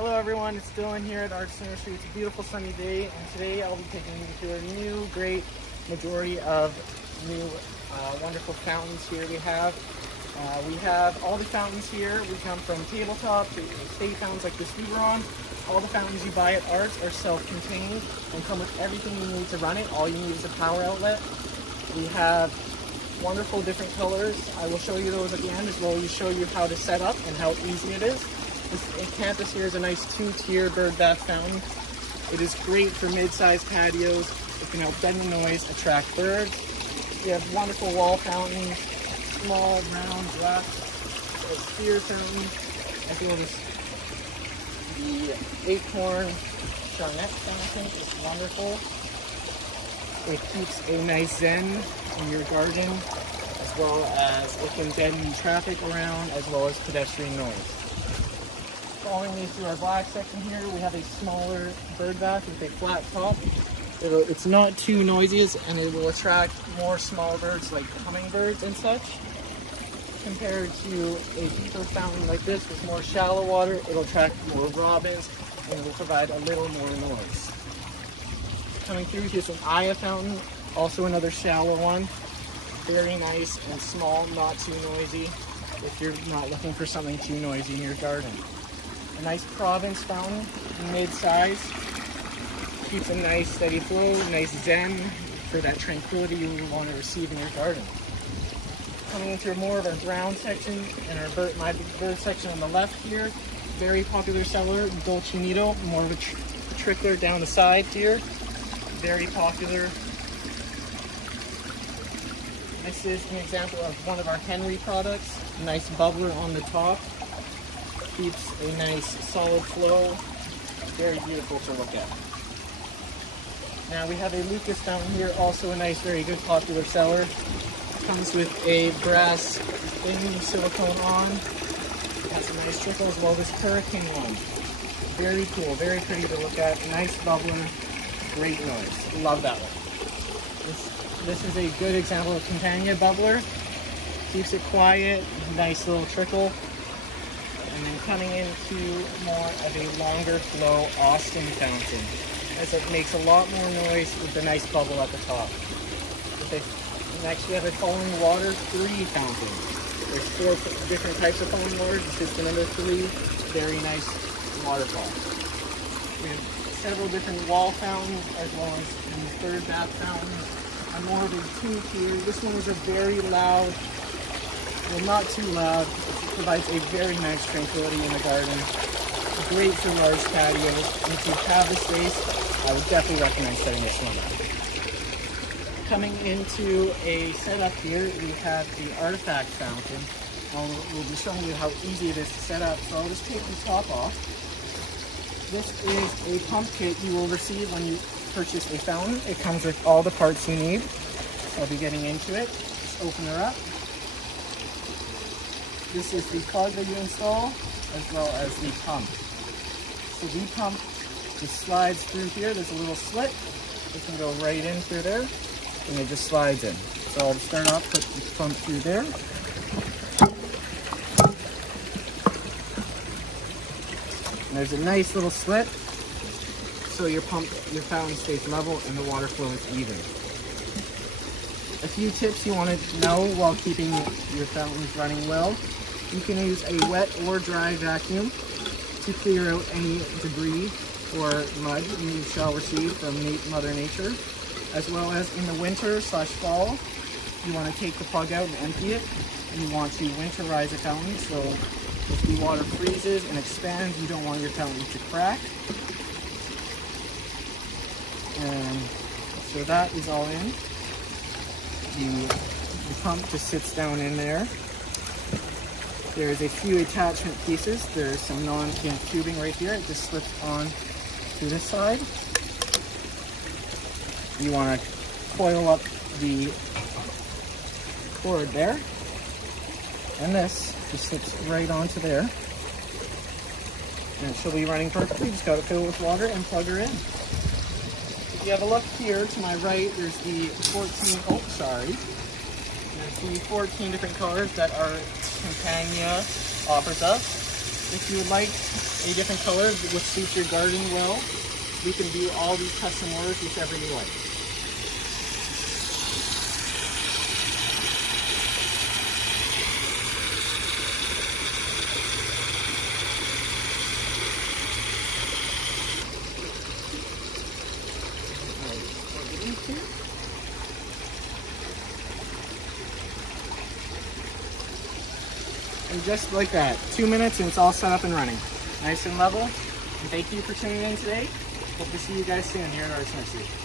Hello everyone, it's Dylan here at Arts Nursery. It's a beautiful sunny day, and today I'll be taking you to a new great majority of new wonderful fountains here we have. We have all the fountains here. We come from tabletop to state fountains like this we were on. All the fountains you buy at Arts are self-contained and come with everything you need to run it. All you need is a power outlet. We have wonderful different colors. I will show you those at the end, as well as show you how to set up and how easy it is. This campus here is a nice two-tier bird bath fountain. It is great for mid-sized patios. It can help deaden the noise, attract birds. We have wonderful wall fountains, small, round, glass, sphere fountain, as well as the acorn charnet fountain is wonderful. It keeps a nice zen in your garden, as well as it can deaden traffic around, as well as pedestrian noise. Following me through our black section here, we have a smaller bird bath with a flat top. It's not too noisy, and it will attract more small birds like hummingbirds and such. Compared to a deeper fountain like this with more shallow water, it'll attract more robins and it will provide a little more noise. Coming through, here's an Aya fountain, also another shallow one. Very nice and small, not too noisy if you're not looking for something too noisy in your garden. A nice Province fountain, mid-size, keeps a nice steady flow, nice zen for that tranquility you want to receive in your garden. Coming into more of our brown section and my bird section on the left here, very popular seller, Dolcinito, more of a trickler down the side here, very popular. This is an example of one of our Henry products, nice bubbler on the top. Keeps a nice solid flow, very beautiful to look at. Now we have a Lucas fountain here, also a nice, very good popular seller. Comes with a brass thin silicone on. Has a nice trickle, as well as this hurricane one. Very cool, very pretty to look at. Nice bubbler, great noise. Love that one. This is a good example of Campania bubbler. Keeps it quiet, nice little trickle. And then coming into more of a longer flow Austin fountain, as it makes a lot more noise with the nice bubble at the top. Next we have a falling water 3 fountain. There's 4 different types of falling waters. This is the number 3. Very nice waterfall. We have several different wall fountains, as well as these bird bath fountains. A more of a 2-tier. This one is a very loud, well, not too loud. It provides a very nice tranquility in the garden. Great for large patios. And if you have the space, I would definitely recommend setting this one up. Coming into a setup here, we have the Artifact fountain. We'll be showing you how easy it is to set up. So I'll just take the top off. This is a pump kit you will receive when you purchase a fountain. It comes with all the parts you need. I'll be getting into it. Just open her up. This is the plug that you install, as well as the pump. So the pump just slides through here. There's a little slit. It can go right in through there, and it just slides in. So I'll start off, put the pump through there. And there's a nice little slit, so your fountain stays level and the water flow is even. A few tips you want to know while keeping your fountains running well. You can use a wet or dry vacuum to clear out any debris or mud you shall receive from Mother Nature. As well as in the winter/fall, you want to take the plug out and empty it. You want to winterize a fountain, so if the water freezes and expands, you don't want your fountain to crack. And so that is all in. The pump just sits down in there. There's a few attachment pieces. There's some non-tin tubing right here. It just slips on to this side. You want to coil up the cord there. And this just slips right onto there. And she'll be running perfectly. Just got to fill it with water and plug her in. If you have a look here to my right, there's the 14 different colors that our Campania offers us. If you would like any different colors which suits your garden well. We can do all these custom orders, whichever you like. And just like that, 2 minutes and it's all set up and running. Nice and level. And thank you for tuning in today. Hope to see you guys soon here at Arts Nursery.